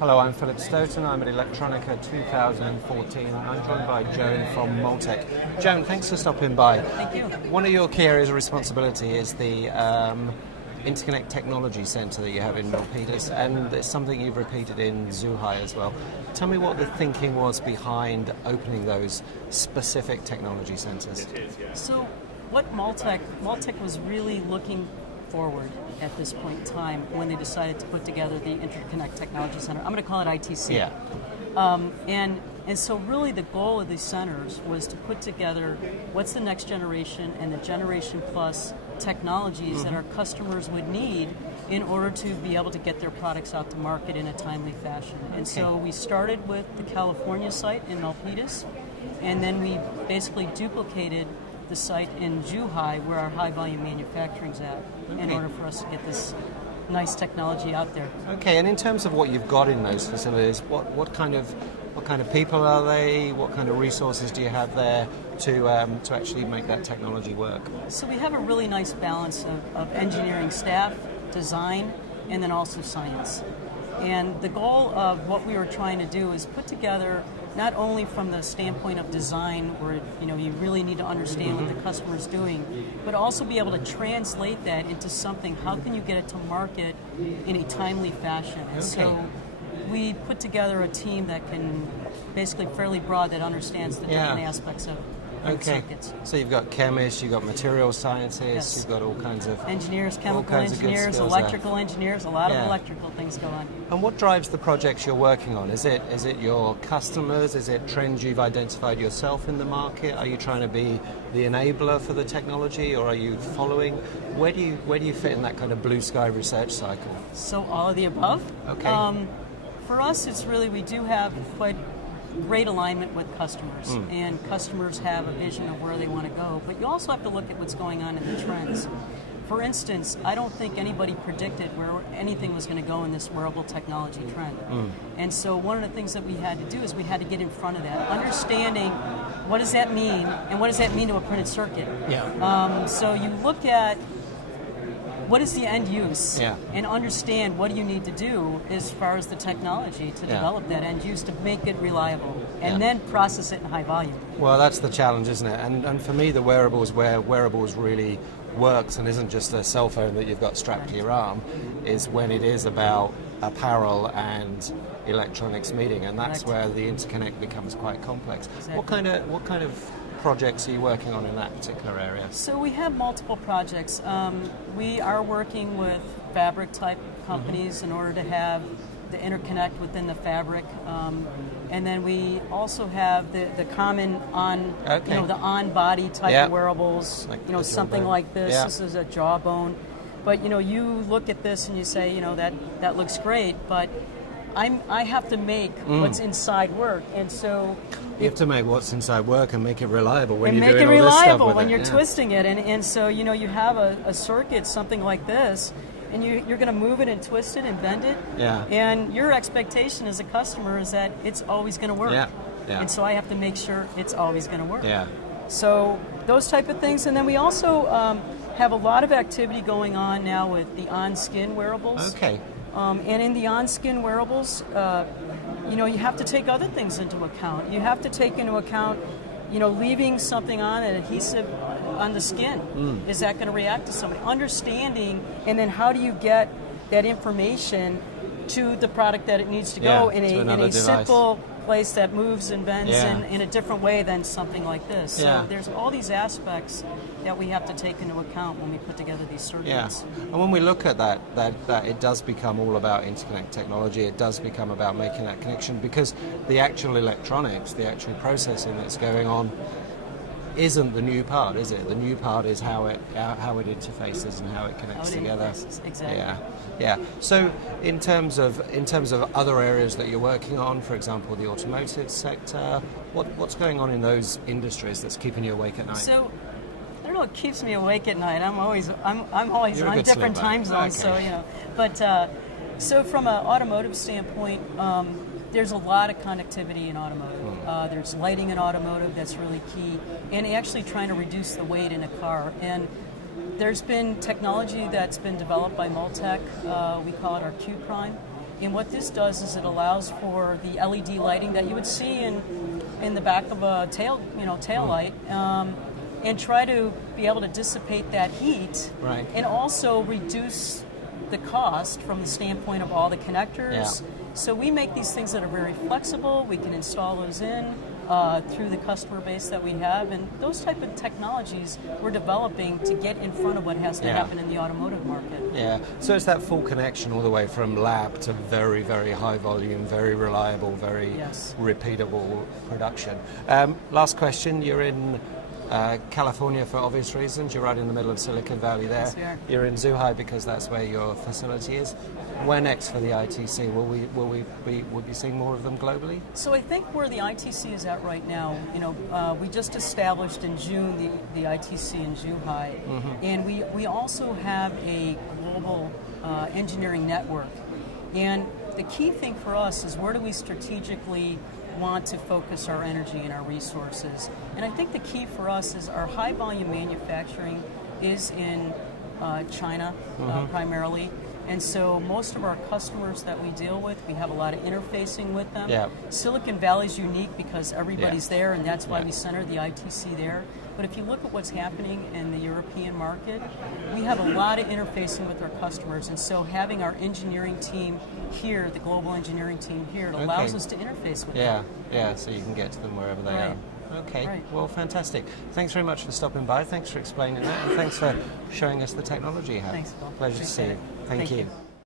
Hello, I'm Philip Stoughton. I'm at Electronica 2014. I'm joined by Joan from Multek. Joan, thanks for stopping by. Thank you. One of your key areas of responsibility is the Interconnect Technology Centre that you have in Vrtis, and it's something you've repeated in Zhuhai as well. Tell me what the thinking was behind opening those specific technology centres. So what Multek was really looking forward at this point in time when they decided to put together the Interconnect Technology Center. I'm going to call it ITC. Yeah. And so really the goal of these centers was to put together what's the next generation and the generation plus technologies that our customers would need in order to be able to get their products out to market in a timely fashion. And so we started with the California site in Multek, and then we basically duplicated the site in Zhuhai where our high volume manufacturing's at in order for us to get this nice technology out there. Okay, and in terms of what you've got in those facilities, what kind of people are they? What kind of resources do you have there to actually make that technology work? So we have a really nice balance of engineering staff, design, and then also science. And the goal of what we were trying to do is put together not only from the standpoint of design, where you really need to understand what the customer's doing, but also be able to translate that into something. How can you get it to market in a timely fashion? And so we put together a team that can basically fairly broad that understands the different aspects of circuits. So you've got chemists, you've got material scientists, you've got all kinds of engineers, chemical engineers, electrical engineers, a lot of electrical things go on. And what drives the projects you're working on? Is it your customers? Is it trends you've identified yourself in the market? Are you trying to be the enabler for the technology, or are you following? Where do you fit in that kind of blue sky research cycle? So all of the above. Okay. For us, it's really, we do have quite great alignment with customers, and customers have a vision of where they want to go, but you also have to look at what's going on in the trends. For instance, I don't think anybody predicted where anything was going to go in this wearable technology trend. And so one of the things that we had to do is we had to get in front of that, understanding what does that mean, and what does that mean to a printed circuit. So you look at what is the end use, and understand what do you need to do as far as the technology to develop that end use to make it reliable, and then process it in high volume. Well, that's the challenge, isn't it? And for me, the wearables, where wearables really works and isn't just a cell phone that you've got strapped to your arm, is when it is about apparel and electronics meeting, and that's where the interconnect becomes quite complex. What kind of projects are you working on in that particular area? So we have multiple projects. We are working with fabric type companies in order to have the interconnect within the fabric, and then we also have the common on, the on-body type of wearables. Like something like this. This is a jawbone, but you look at this and you say, that looks great, but I have to make what's inside work, and so you have to make what's inside work and make it reliable when you're doing all this stuff with it. Make it reliable when you're twisting it, and so you have a circuit, something like this, and you're going to move it and twist it and bend it, and your expectation as a customer is that it's always going to work, and so I have to make sure it's always going to work. So those type of things, and then we also have a lot of activity going on now with the on-skin wearables. And in the on-skin wearables, you have to take other things into account. You have to take into account, leaving something on, an adhesive on the skin. Is that going to react to somebody? Understanding, and then how do you get that information to the product that it needs to go in a simple place that moves and bends in a different way than something like this. So there's all these aspects that we have to take into account when we put together these circuits. And when we look at that it does become all about interconnect technology. It does become about making that connection, because the actual electronics, the actual processing that's going on isn't the new part, is it? The new part is how it interfaces and how it connects together. Exactly. So in terms of other areas that you're working on, for example, the automotive sector, what's going on in those industries that's keeping you awake at night? So I don't know what keeps me awake at night. I'm always on different time zones. So but so from an automotive standpoint, there's a lot of connectivity in automotive. There's lighting in automotive that's really key, and actually trying to reduce the weight in a car. And there's been technology that's been developed by Multek. We call it our Q Prime, And what this does is it allows for the LED lighting that you would see in the back of a tail light, and try to be able to dissipate that heat, right. and also reduce the cost from the standpoint of all the connectors. Yeah. So we make these things that are very flexible. We can install those in through the customer base that we have, and those type of technologies we're developing to get in front of what has to happen in the automotive market. Yeah, so it's that full connection all the way from lab to very, very high volume, very reliable, very repeatable production. Last question, you're in California for obvious reasons. You're right in the middle of Silicon Valley there. Yes, we are. You're in Zhuhai because that's where your facility is. Where next for the ITC? Will we be seeing more of them globally? So I think where the ITC is at right now, we just established in June the ITC in Zhuhai, and we also have a global engineering network. And the key thing for us is, where do we strategically want to focus our energy and our resources? And I think the key for us is our high volume manufacturing is in China primarily. And so most of our customers that we deal with, we have a lot of interfacing with them. Yeah. Silicon Valley is unique because everybody's there, and that's why we center the ITC there. But if you look at what's happening in the European market, we have a lot of interfacing with our customers. And so having our engineering team here, the global engineering team here, it allows us to interface with them. Yeah, so you can get to them wherever they are. Okay, well, fantastic. Thanks very much for stopping by. Thanks for explaining that, and thanks for showing us the technology you have. Thanks, Phil. Pleasure to see you. Thank you.